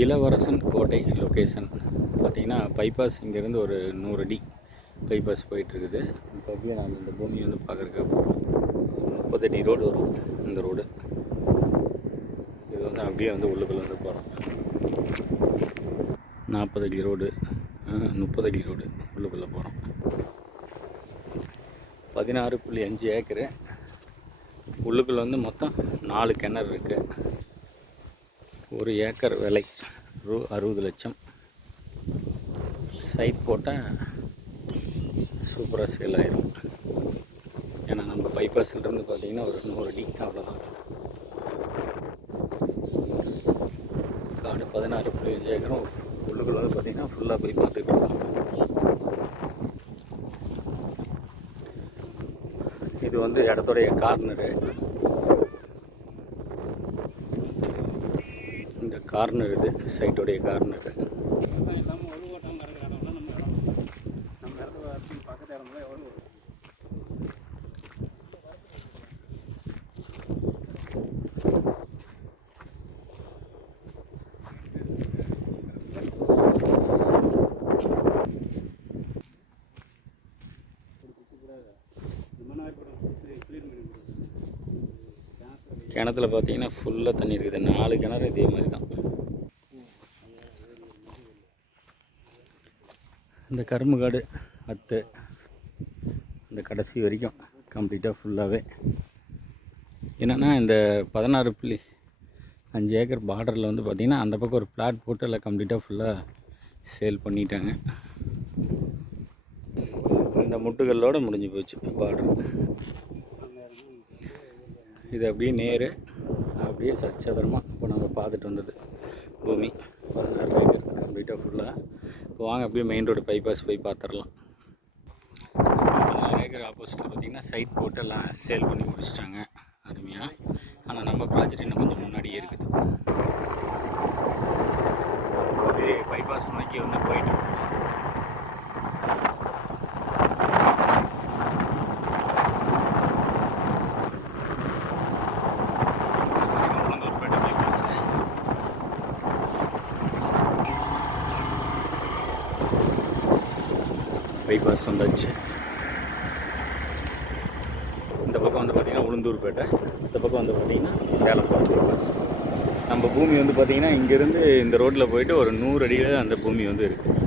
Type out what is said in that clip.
இளவரசன் கோட்டை லொக்கேஷன் பார்த்தீங்கன்னா பைபாஸ் இங்கேருந்து ஒரு நூறு அடி பைபாஸ் போயிட்டுருக்குது. இப்போ அப்படியே நான் இந்த பூமி வந்து பார்க்குறக்கு போகிறோம் முப்பது அடி ரோடு வரும் இந்த ரோடு இது வந்து அப்படியே வந்து உள்ளுக்குள்ள வந்து போகிறோம் நாற்பது அடி ரோடு முப்பது அடி ரோடு உள்ளுக்குள்ளே போகிறோம் பதினாறு புள்ளி அஞ்சு ஏக்கரு உள்ளுக்குள்ளே வந்து மொத்தம் நாலு கிணறு இருக்குது ஒரு ஏக்கர் விலை ரூ அறுபது லட்சம். சைட் போட்டால் சூப்பராக சேல் ஆயிரும். ஏன்னா நம்ம பைபாஸ்லேருந்து பார்த்தீங்கன்னா ஒரு நூறு அடி அவ்வளோதான் காடு பதினாறு புள்ளி அஞ்சு ஏக்கரும் உள்ளுக்குள்ள வந்து பார்த்தீங்கன்னா ஃபுல்லாக போய் பார்த்துட்டு இருக்கோம் இது வந்து இடத்துடைய கார்னரு இந்த கார்னர் இது சைட்டோடைய கார்னர். கிணத்துல பார்த்தீங்கன்னா ஃபுல்லாக தண்ணி இருக்குது. நாலு கிணறு இதே மாதிரி தான். இந்த கரும்பு காடு அத்து இந்த கடைசி வரைக்கும் கம்ப்ளீட்டாக ஃபுல்லாகவே என்னென்னா இந்த பதினாறு புள்ளி அஞ்சு ஏக்கர் பார்டரில் வந்து பார்த்திங்கன்னா அந்த பக்கம் ஒரு பிளாட் போட்டு எல்லாம் கம்ப்ளீட்டாக ஃபுல்லாக சேல் பண்ணிட்டாங்க. இந்த முட்டுகளோட முடிஞ்சு போச்சு பார்டர் இது அப்படியே நேரு அப்படியே சச்சதரமாக இப்போ நம்ம பார்த்துட்டு வந்தது பூமி. பதினாறு கம்ப்ளீட்டாக ஃபுல்லாக இப்போ வாங்க அப்படியே மெயின் ரோடு பைபாஸ் போய் பார்த்துடலாம். ஏக்கர் ஆப்போசிட்டில் பார்த்தீங்கன்னா சைட் போட்டு எல்லாம் சேல் பண்ணி முடிச்சிட்டாங்க. அருமையாக ஆனால் நம்ம ப்ராஜெக்ட் இன்னும் கொஞ்சம் முன்னாடியே இருக்குது. அப்படியே பைபாஸ் நோக்கி வந்து போயிட்டு பைபாஸ் வந்தாச்சு. இந்த பக்கம் வந்து பார்த்திங்கன்னா உளுந்தூர்பேட்டை இந்த பக்கம் வந்து பார்த்திங்கன்னா சேலம் பைபாஸ் நம்ம பூமி வந்து பார்த்திங்கன்னா இங்கேருந்து இந்த ரோட்டில் போயிட்டு ஒரு நூறு அடியில் அந்த பூமி வந்து இருக்குது